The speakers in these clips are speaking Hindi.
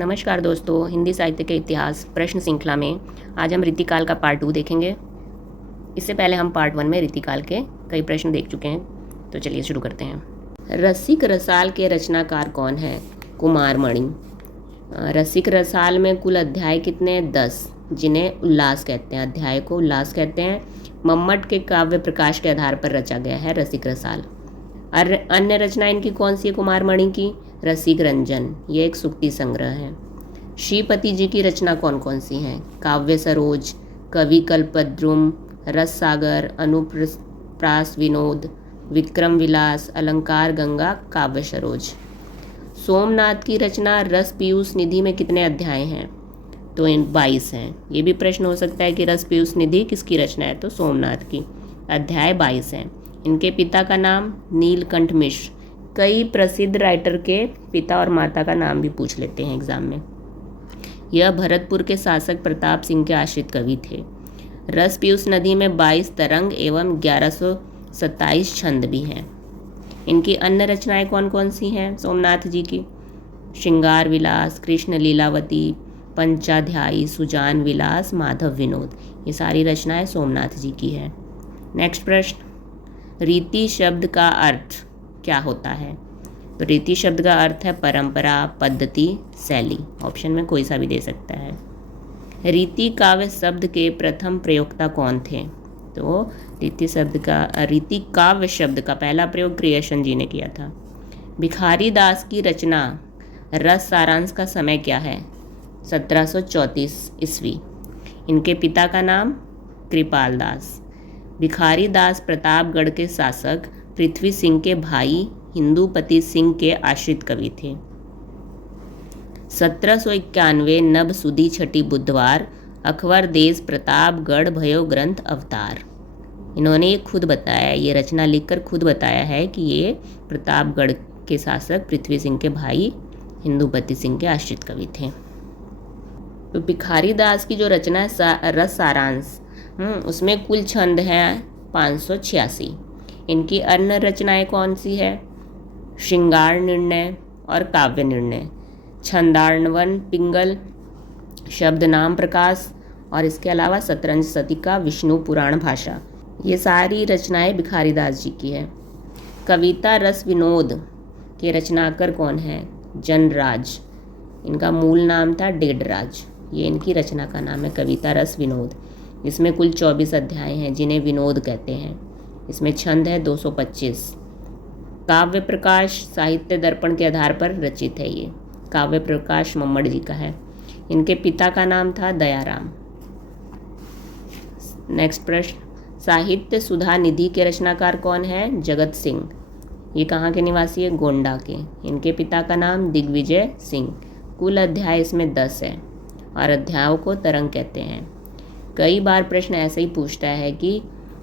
नमस्कार दोस्तों, हिंदी साहित्य के इतिहास प्रश्न श्रृंखला में आज हम रीतिकाल का पार्ट 2 देखेंगे। इससे पहले हम पार्ट 1 में रीतिकाल के कई प्रश्न देख चुके हैं, तो चलिए शुरू करते हैं। रसिक रसाल के रचनाकार कौन है? कुमारमणि। रसिक रसाल में कुल अध्याय कितने? 10, जिन्हें उल्लास कहते हैं। अध्याय को उल्लास कहते हैं। मम्मट के काव्य प्रकाश के आधार पर रचा गया है रसिक रसाल। अन्य रचना इनकी कौन सी है कुमारमणि की? रसिक रंजन, ये एक सूक्ति संग्रह है। श्रीपति जी की रचना कौन कौन सी हैं? काव्य सरोज, कवि कल्पद्रुम, रस सागर, अनुप्रास विनोद, विक्रम विलास, अलंकार गंगा, काव्य सरोज। सोमनाथ की रचना रस पीयूष निधि में कितने अध्याय हैं? तो इन 22 हैं। ये भी प्रश्न हो सकता है कि रस पीयूष निधि किसकी रचना है, तो सोमनाथ की। अध्याय 22 हैं। इनके पिता का नाम नीलकंठ मिश्र। कई प्रसिद्ध राइटर के पिता और माता का नाम भी पूछ लेते हैं एग्जाम में। यह भरतपुर के शासक प्रताप सिंह के आश्रित कवि थे। रस पीयूष नदी में 22 तरंग एवं 1127 छंद भी हैं। इनकी अन्य रचनाएं कौन कौन सी हैं सोमनाथ जी की? श्रृंगार विलास, कृष्ण लीलावती, पंचाध्यायी, सुजान विलास, माधव विनोद, ये सारी रचनाएं सोमनाथ जी की है। नेक्स्ट प्रश्न, रीति शब्द का अर्थ क्या होता है? तो रीति शब्द का अर्थ है परंपरा, पद्धति, शैली। ऑप्शन में कोई सा भी दे सकता है। रीति काव्य शब्द के प्रथम प्रयोक्ता कौन थे? तो रीति काव्य शब्द का पहला प्रयोग क्रिएशन जी ने किया था। भिखारी दास की रचना रस सारांश का समय क्या है? 1734 ईस्वी। इनके पिता का नाम कृपाल दास। भिखारी दास प्रतापगढ़ के शासक पृथ्वी सिंह के भाई हिंदूपति सिंह के आश्रित कवि थे। 1791 नभ सुदी छठी बुधवार, अखबार देश प्रतापगढ़ भयो ग्रंथ अवतार। इन्होंने ये खुद बताया, ये रचना लिखकर खुद बताया है कि ये प्रतापगढ़ के शासक पृथ्वी सिंह के भाई हिंदूपति सिंह के आश्रित कवि थे। तो भिखारी दास की जो रचना है रस सारांश, उसमें कुल छंद हैं 586। इनकी अन्य रचनाएं कौन सी है? श्रृंगार निर्णय और काव्य निर्णय, छंदार्णवन पिंगल, शब्द नाम प्रकाश, और इसके अलावा शतरंज शतिका, विष्णु पुराण भाषा, ये सारी रचनाएं भिखारी दास जी की है। कविता रस विनोद के रचनाकार कौन है? जनराज। इनका मूल नाम था डेडराज। ये इनकी रचना का नाम है कविता रस विनोद। इसमें कुल 24 अध्याय हैं जिन्हें विनोद कहते हैं। इसमें छंद है 225। काव्य प्रकाश साहित्य दर्पण के आधार पर रचित है। ये काव्य प्रकाश मम्मट जी का है। इनके पिता का नाम था दयाराम। नेक्स्ट प्रश्न, साहित्य सुधा निधि के रचनाकार कौन है? जगत सिंह। ये कहाँ के निवासी है? गोंडा के। इनके पिता का नाम दिग्विजय सिंह। कुल अध्याय इसमें 10 है और अध्यायों को तरंग कहते हैं। कई बार प्रश्न ऐसे ही पूछता है कि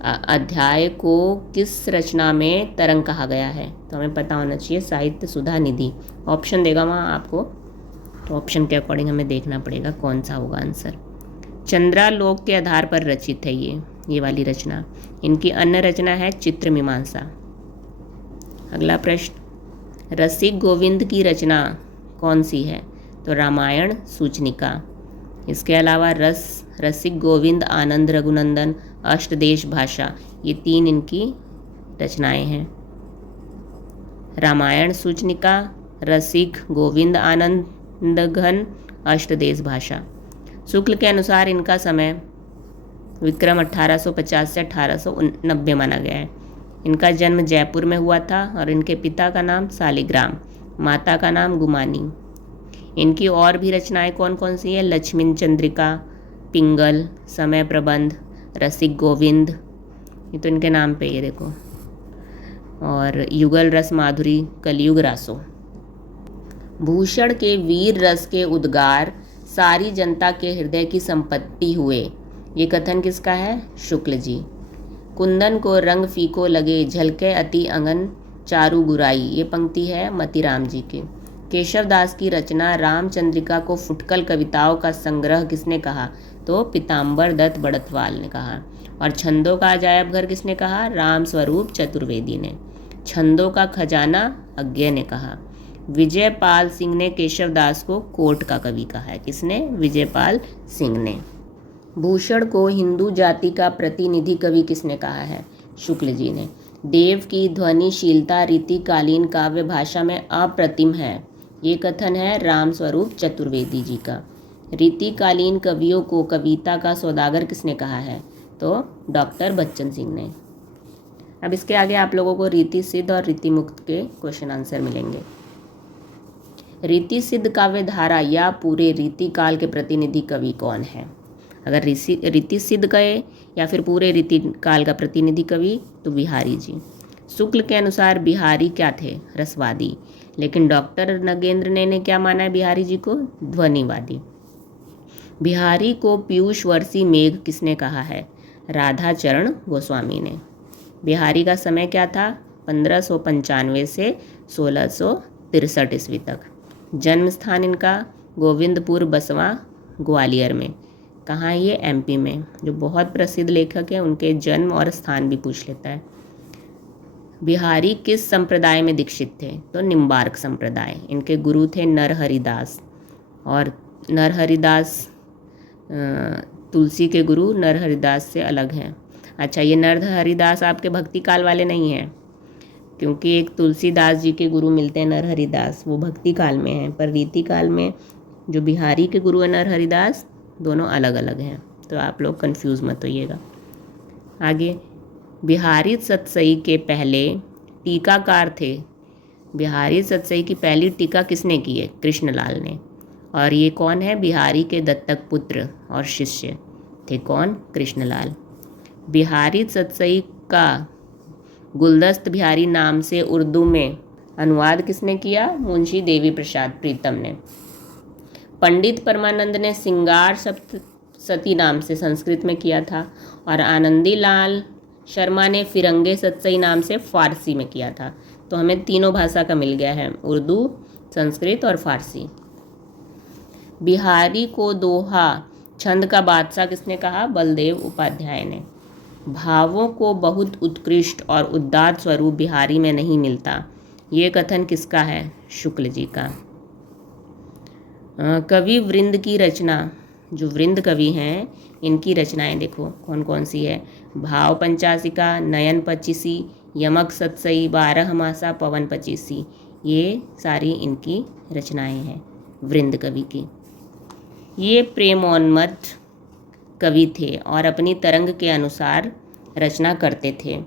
अध्याय को किस रचना में तरंग कहा गया है, तो हमें पता होना चाहिए साहित्य सुधा निधि। ऑप्शन देगा वहाँ आपको, तो ऑप्शन के अकॉर्डिंग हमें देखना पड़ेगा कौन सा होगा आंसर। चंद्रालोक के आधार पर रचित है ये वाली रचना। इनकी अन्य रचना है चित्र मीमांसा। अगला प्रश्न, रसिक गोविंद की रचना कौन सी है? तो रामायण सूचनिका। इसके अलावा रसिक गोविंद, आनंद रघुनंदन, अष्टदेश भाषा, ये 3 इनकी रचनाएं हैं। रामायण सूचनिका, रसिक गोविंद, आनंद घन, अष्टदेश भाषा। शुक्ल के अनुसार इनका समय विक्रम 1850 से 1890 माना गया है। इनका जन्म जयपुर में हुआ था और इनके पिता का नाम शालिग्राम, माता का नाम गुमानी। इनकी और भी रचनाएं कौन कौन सी है? लक्ष्मी चंद्रिका, पिंगल, समय प्रबंध, रसिक गोविंद, ये तो इनके नाम पे ये देखो, और युगल रस माधुरी, कलयुग रासो। भूषण के वीर रस के उद्गार सारी जनता के हृदय की संपत्ति हुए, ये कथन किसका है? शुक्ल जी। कुंदन को रंग फीको लगे, झलके अति अंगन चारु गुराई, ये पंक्ति है मतीराम जी की। केशव दास की रचना रामचंद्रिका को फुटकल कविताओं का संग्रह किसने कहा? तो पीताम्बर दत्त बड़तवाल ने कहा। और छंदों का अजायब घर किसने कहा? राम स्वरूप चतुर्वेदी ने। छंदों का खजाना अज्ञे ने कहा। विजयपाल सिंह ने केशवदास को कोर्ट का कवि कहा है। किसने? विजयपाल सिंह ने। भूषण को हिंदू जाति का प्रतिनिधि कवि किसने कहा है? शुक्ल जी ने। देव की ध्वनिशीलता रीतिकालीन काव्य भाषा में अप्रतिम है, ये कथन है रामस्वरूप चतुर्वेदी जी का। रीतिकालीन कवियों को कविता का सौदागर किसने कहा है? तो डॉक्टर बच्चन सिंह ने। अब इसके आगे आप लोगों को रीति सिद्ध और रीति मुक्त के क्वेश्चन आंसर मिलेंगे। रीति सिद्ध काव्य धारा या पूरे रीति काल के प्रतिनिधि कवि कौन है? अगर रीति सिद्ध कहे या फिर पूरे रीति काल का प्रतिनिधि कवि तो बिहारी जी। शुक्ल के अनुसार बिहारी क्या थे? रसवादी। लेकिन डॉक्टर नगेंद्र ने क्या माना है बिहारी जी को? ध्वनिवादी। बिहारी को पीयूष वर्षी मेघ किसने कहा है? राधाचरण गोस्वामी ने। बिहारी का समय क्या था? 1595 से 1663 ईस्वी तक। जन्म स्थान इनका गोविंदपुर बसवा ग्वालियर में। कहाँ है ये? एमपी में। जो बहुत प्रसिद्ध लेखक हैं उनके जन्म और स्थान भी पूछ लेता है। बिहारी किस संप्रदाय में दीक्षित थे? तो निम्बार्क संप्रदाय। इनके गुरु थे नरहरिदास, और नरहरिदास तुलसी के गुरु नरहरिदास से अलग हैं। अच्छा, ये नरहरिदास आपके भक्ति काल वाले नहीं हैं, क्योंकि एक तुलसीदास जी के गुरु मिलते हैं नरहरिदास, वो भक्ति काल में हैं, पर रीति काल में जो बिहारी के गुरु है नरहरिदास, दोनों अलग अलग हैं, तो आप लोग कंफ्यूज मत होइएगा। आगे, बिहारी सतसई के पहले टीकाकार थे। बिहारी सतसई की पहली टीका किसने की है? कृष्णलाल ने। और ये कौन है? बिहारी के दत्तक पुत्र और शिष्य थे। कौन? कृष्णलाल। बिहारी सतसई का गुलदस्त बिहारी नाम से उर्दू में अनुवाद किसने किया? मुंशी देवी प्रसाद प्रीतम ने। पंडित परमानंद ने सिंगार सप्तसती नाम से संस्कृत में किया था, और आनंदी लाल शर्मा ने फिरंगे सतसई नाम से फारसी में किया था। तो हमें तीनों भाषा का मिल गया है, उर्दू, संस्कृत और फारसी। बिहारी को दोहा छंद का बादशाह किसने कहा? बलदेव उपाध्याय ने। भावों को बहुत उत्कृष्ट और उदात्त स्वरूप बिहारी में नहीं मिलता, ये कथन किसका है? शुक्ल जी का। कवि वृंद की रचना, जो वृंद कवि हैं इनकी रचनाएं देखो कौन कौन सी है? भाव पंचासिका, नयन पचीसी, यमक सतसई, 12 मासा, पवन पचीसी, ये सारी इनकी रचनाएं हैं वृंद कवि की। ये प्रेमोन्मत्त कवि थे और अपनी तरंग के अनुसार रचना करते थे।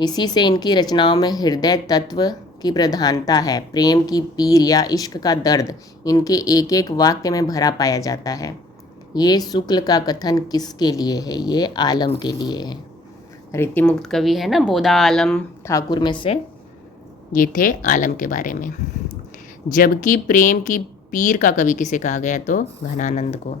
इसी से इनकी रचनाओं में हृदय तत्व की प्रधानता है। प्रेम की पीर या इश्क का दर्द इनके एक एक वाक्य में भरा पाया जाता है। ये शुक्ल का कथन किसके लिए है? ये आलम के लिए है। रीतिमुक्त कवि है ना बोधा आलम ठाकुर में से, ये थे आलम के बारे में। जबकि प्रेम की पीर का कवि किसे कहा गया? तो घनानंद को।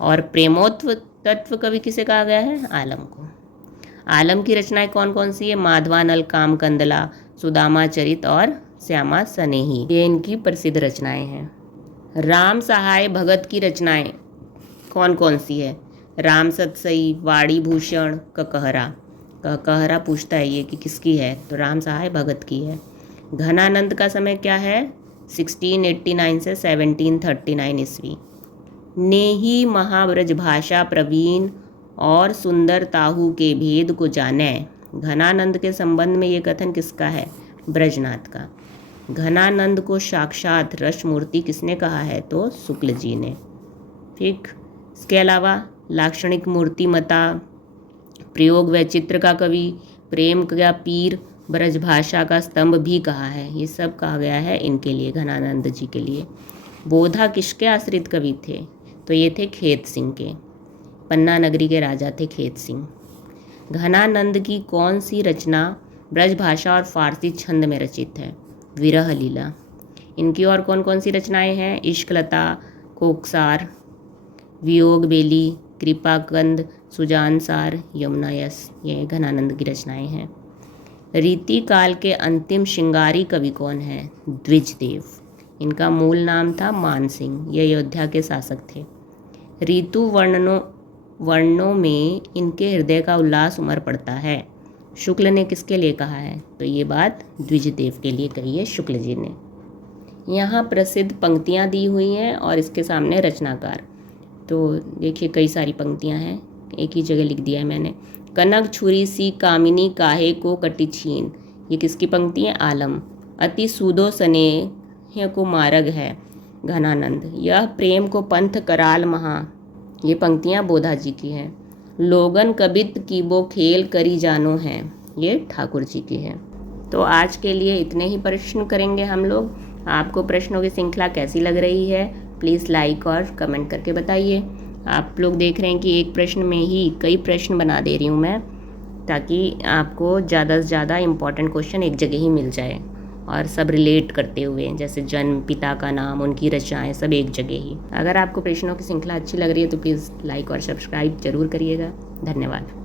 और प्रेमोत्व तत्व कवि किसे कहा गया है? आलम को। आलम की रचनाएं कौन कौन सी है? माधवानल, काम कंदला, सुदामा चरित और श्यामा सनेही, ये इनकी प्रसिद्ध रचनाएं हैं। राम सहाय भगत की रचनाएं कौन कौन सी है? राम सतसई, वाड़ी भूषण, ककहरा। ककहरा पूछता है ये कि किसकी है? तो राम सहाय भगत की है। घनानंद का समय क्या है? 1689 से 1739 ईस्वी। ने ही महाब्रज भाषा प्रवीण और सुंदर ताहू के भेद को जाने। घनानंद के संबंध में ये कथन किसका है? ब्रजनाथ का। घनानंद को साक्षात रसमूर्ति किसने कहा है? तो शुक्ल जी ने। ठीक, इसके अलावा लाक्षणिक मूर्तिमता, प्रयोग वैचित्र का कवि, प्रेम का पीर, ब्रजभाषा का स्तंभ भी कहा है। ये सब कहा गया है इनके लिए, घनानंद जी के लिए। बोधा किसके आश्रित कवि थे? तो ये थे खेत सिंह के। पन्ना नगरी के राजा थे खेत सिंह। घनानंद की कौन सी रचना ब्रजभाषा और फारसी छंद में रचित है? विरह लीला। इनकी और कौन कौन सी रचनाएं हैं? इश्कलता, कोकसार, वियोग बेली, कृपाकंद, सुजानसार, यमुना यस, ये घनानंद की रचनाएं हैं। रीति काल के अंतिम श्रृंगारी कवि कौन है? द्विजदेव। इनका मूल नाम था मान सिंह, ये अयोध्या के शासक थे। ऋतु वर्णों में इनके हृदय का उल्लास उमड़ पड़ता है। शुक्ल ने किसके लिए कहा है? तो ये बात द्विजदेव के लिए कही है शुक्ल जी ने। यहाँ प्रसिद्ध पंक्तियाँ दी हुई हैं और इसके सामने रचनाकार। तो देखिए कई सारी पंक्तियाँ हैं, एक ही जगह लिख दिया है मैंने। कनक छुरी सी कामिनी काहे को कटी छीन, ये किसकी पंक्ति है? आलम। अति सूदो स्नेह को मार्ग है, घनानंद। यह प्रेम को पंथ कराल महा, ये पंक्तियाँ बोधा जी की हैं। लोगन कबित की वो खेल करी जानो हैं, ये ठाकुर जी की है। तो आज के लिए इतने ही प्रश्न करेंगे हम लोग। आपको प्रश्नों की श्रृंखला कैसी लग रही है प्लीज़ लाइक और कमेंट करके बताइए। आप लोग देख रहे हैं कि एक प्रश्न में ही कई प्रश्न बना दे रही हूँ मैं, ताकि आपको ज़्यादा से ज़्यादा इम्पॉर्टेंट क्वेश्चन एक जगह ही मिल जाए और सब रिलेट करते हुए, जैसे जन्म, पिता का नाम, उनकी रचनाएं, सब एक जगह ही। अगर आपको प्रश्नों की श्रृंखला अच्छी लग रही है तो प्लीज़ लाइक और सब्सक्राइब जरूर करिएगा। धन्यवाद।